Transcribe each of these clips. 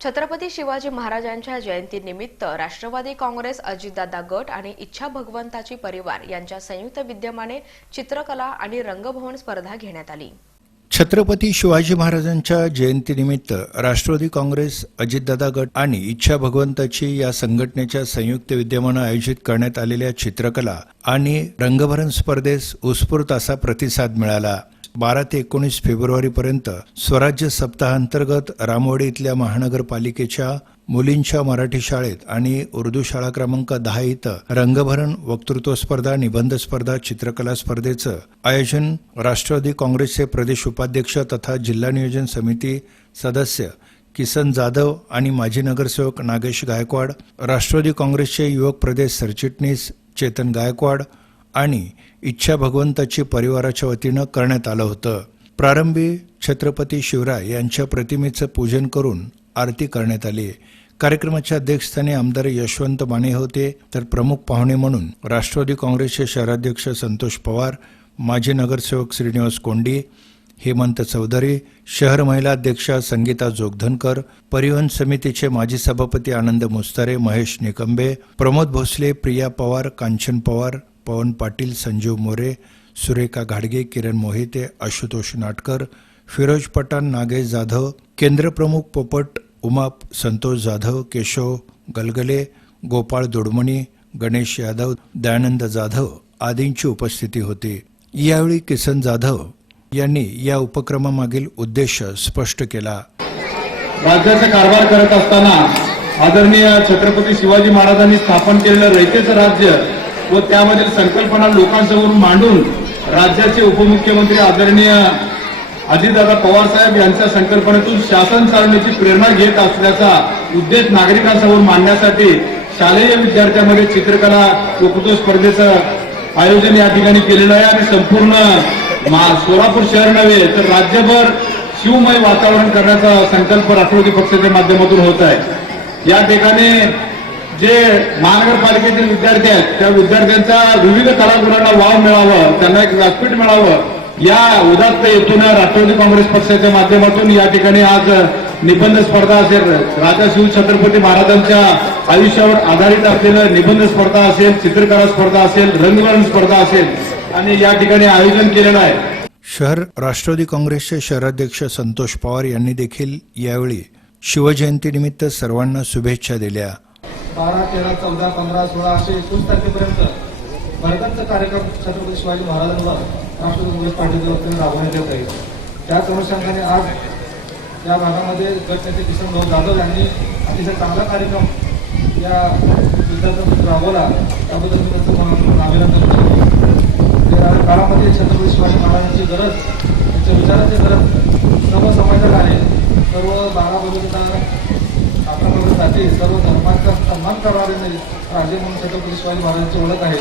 छत्रपती शिवाजी महाराजांच्या जयंतीनिमित्त राष्ट्रवादी काँग्रेस अजितदादा गट आणि इच्छा भगवंताची परिवार यांच्या संयुक्त विद्यमाने चित्रकला आणि रंगभवन स्पर्धा घेण्यात आली. छत्रपती शिवाजी महाराजांच्या जयंतीनिमित्त राष्ट्रवादी काँग्रेस अजितदादा गट आणि इच्छा भगवंताची या संघटनेच्या संयुक्त विद्यमानं आयोजित करण्यात आलेल्या चित्रकला आणि रंगभरण स्पर्धेस उत्स्फूर्त असा प्रतिसाद मिळाला. बारा ते एकोणीस फेब्रुवारीपर्यंत स्वराज्य सप्ताहांतर्गत रामवाडी इथल्या महानगरपालिकेच्या मुलींच्या मराठी शाळेत आणि उर्दू शाळा क्रमांक दहा इथं रंगभरण वक्तृत्व स्पर्धा निबंध स्पर्धा चित्रकला स्पर्धेचं आयोजन राष्ट्रवादी काँग्रेसचे प्रदेश उपाध्यक्ष तथा जिल्हा नियोजन समिती सदस्य किसन जाधव आणि माजी नगरसेवक नागेश गायकवाड राष्ट्रवादी काँग्रेसचे युवक प्रदेश सरचिटणीस चेतन गायकवाड आणि इच्छा भगवंताची परिवाराच्या वतीनं करण्यात आलं होतं. प्रारंभी छत्रपती शिवराय यांच्या प्रतिमेचं पूजन करून आरती करण्यात आली. कार्यक्रमाच्या अध्यक्षस्थानी आमदार यशवंत माने होते. तर प्रमुख पाहुणे म्हणून राष्ट्रवादी काँग्रेसचे शहराध्यक्ष संतोष पवार माजी नगरसेवक श्रीनिवास कोंडी हेमंत चौधरी शहर महिला अध्यक्षा संगीता जोगधनकर परिवहन समितीचे माजी सभापती आनंद मुस्तारे महेश निकंबे प्रमोद भोसले प्रिया पवार कांचन पवार पवन पाटील संजीव मोरे सुरेखा घाडगे किरण मोहिते आशुतोष नाटकर फिरोज पठाण नागेश जाधव केंद्रप्रमुख पोपट उमा संतोष जाधव केशव गलगले गोपाळ दोडमणी गणेश यादव दयानंद जाधव आदींची उपस्थिती होती. यावेळी किसन जाधव यांनी या उपक्रमामागील उद्देश स्पष्ट केला. राज्याचा कारभार करत असताना आदरणीय छत्रपती शिवाजी महाराजांनी स्थापन केलेलं रयतेचं राज्य व त्यामधील संकल्पना लोकांसमोर मांडून राज्याचे उपमुख्यमंत्री आदरणीय अजितदादा पवार साहेब यांच्या संकल्पनेतून शासन चालवण्याची प्रेरणा घेत असल्याचा उद्देश नागरिकांसमोर मांडण्यासाठी शालेय विद्यार्थ्यांमध्ये चित्रकला वक्तृत्व स्पर्धेचं आयोजन या ठिकाणी केलेलं आहे आणि संपूर्ण मा- सोलापूर शहर नव्हे तर राज्यभर शिवमय वातावरण करण्याचा संकल्प राष्ट्रवादी पक्षाच्या माध्यमातून होत आहे. या ठिकाणी जे महानगरपालिकेतील विद्यार्थी आहेत त्या विद्यार्थ्यांचा विविध कलागुणांना वाव मिळावं त्यांना एक व्यासपीठ मिळावं या उदात्त हेतून राष्ट्रवादी काँग्रेस पक्षाच्या माध्यमातून या ठिकाणी आज निबंध स्पर्धा असेल. राजा शिव छत्रपती महाराजांच्या आयुष्यावर आधारित असलेलं निबंध स्पर्धा असेल चित्रकला स्पर्धा असेल रंगवरण स्पर्धा असेल आणि या ठिकाणी आयोजन केलेलं आहे. शहर राष्ट्रवादी काँग्रेसचे शहराध्यक्ष संतोष पवार यांनी देखील यावेळी शिवजयंतीनिमित्त सर्वांना शुभेच्छा दिल्या. बारा तेरा चौदा पंधरा सोळा असे एकोणीस तारखेपर्यंत भरगच्च कार्यक्रम छत्रपती शिवाजी महाराजांवर राष्ट्रपती काँग्रेस पार्टीच्या वतीने राबवण्यात येत आहे. त्याच अनुषंगाने आज या भागामध्ये गटनेते किसन भाऊ जाधव यांनी अतिशय चांगला कार्यक्रम या विद्यार्थ्यांसाठी राबवला. त्याबद्दल मी त्यांचं अभिनंदन करतो. या काळामध्ये छत्रपती शिवाजी महाराजांची गरज त्यांच्या विचारांची गरज सर्व समाजात आहे. सर्व बारा बलुतेदार आतापर्यंतसाठी सर्व धर्मांचा सन्मान करणारे राजे म्हणून छत्रपती शिवाजी महाराजांची ओळख आहे.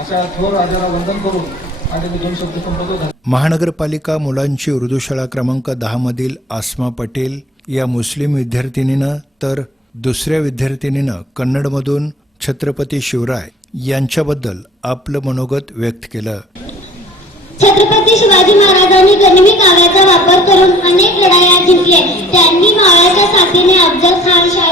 अशा थोर राजाला वंदन करून आणि मी दोन शब्द संपवतो. महानगरपालिका मुलांची उर्दू शाळा क्रमांक दहा मधील आसमा पटेल या मुस्लिम विद्यार्थिनीनं तर दुसऱ्या विद्यार्थिनीनं कन्नडमधून छत्रपती शिवराय यांच्याबद्दल आपलं मनोगत व्यक्त केलं. छत्रपती शिवाजी महाराजांनी गनिमी काव्याचा वापर करून अनेक लढाया जिंकले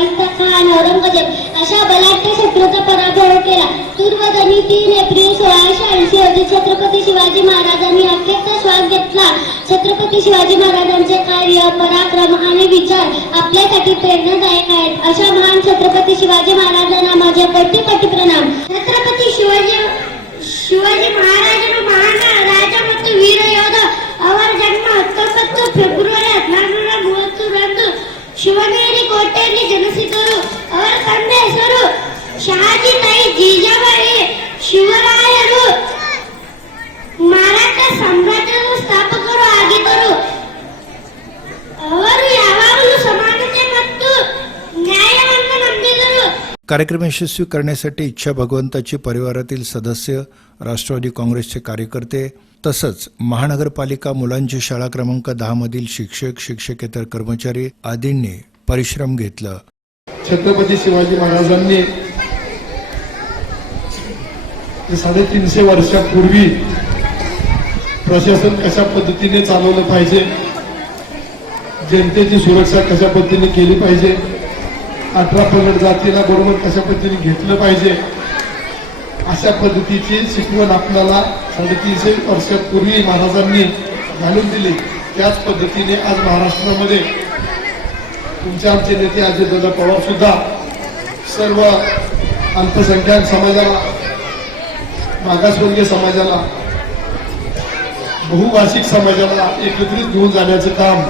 खान खान औरंगजेब अशा बलाढ्य शत्रूचा पराभव केला. पूर्वधनी तीन एप्रिल सोळाशे ऐंशी रोजी छत्रपती शिवाजी महाराजांनी अखेरचा श्वास घेतला. छत्रपती शिवाजी महाराजांचे कार्य पराक्रम आणि विचार आपल्यासाठी प्रेरणादायक आहेत. अशा महान छत्रपती शिवाजी महाराजांना माझे कोटी प्रणाम. छत्रपती ಶಿವರಾಯರು ಮರಾಠ ಸಾಮ್ರಾಜ್ಯದ ಸ್ಥಾಪಕರು ಆಗಿದ್ದರು ಅವರು ಯಾವಾಗಲೂ ಸಮಾನತೆ ಮತ್ತು ನ್ಯಾಯವನ್ನು ನಂಬಿದರು कार्यक्रम यशस्वी करण्यासाठी इच्छा भगवंताची परिवारातील सदस्य राष्ट्रवादी काँग्रेसचे कार्यकर्ते तसंच महानगरपालिका मुलांची शाळा क्रमांक दहा मधील शिक्षक शिक्षकेतर कर्मचारी आदींनी परिश्रम घेतलं छत्रपती शिवाजी महाराजांनी की साडेतीनशे वर्षापूर्वी प्रशासन कशा पद्धतीने चालवलं पाहिजे? जनतेची सुरक्षा कशा पद्धतीने केली पाहिजे? अठरा पगड जातीला बरोबर कशा पद्धतीने घेतलं पाहिजे? अशा पद्धतीची शिकवण आपल्याला साडेतीनशे वर्षापूर्वी महाराजांनी घालून दिली. त्याच पद्धतीने आज महाराष्ट्रामध्ये तुमचे आमचे नेते अजितदादा पवार सुद्धा सर्व अल्पसंख्याक समाजाला मागासवर्गीय समाजाला बहुभाषिक समाजाला एकत्रित घेऊन जाण्याचं काम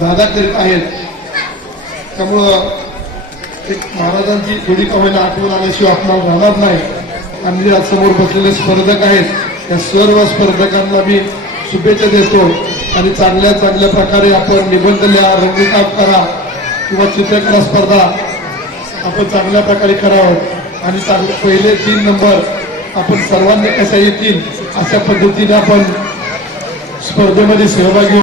दादा करीत आहेत. त्यामुळं एक महाराजांची थोडी कमाईला आठवण आल्याशिवाय आपणाला राहणार नाही. आणि आज समोर बसलेले स्पर्धक आहेत. त्या सर्व स्पर्धकांना मी शुभेच्छा देतो आणि चांगल्या चांगल्या प्रकारे आपण निबंध लिहा रंगकाम करा किंवा चित्रकला स्पर्धा आपण चांगल्या प्रकारे करावं. आणि चांगले पहिले तीन नंबर आपण सर्वांनी कशा येतील अशा पद्धतीने आपण स्पर्धेमध्ये सहभागी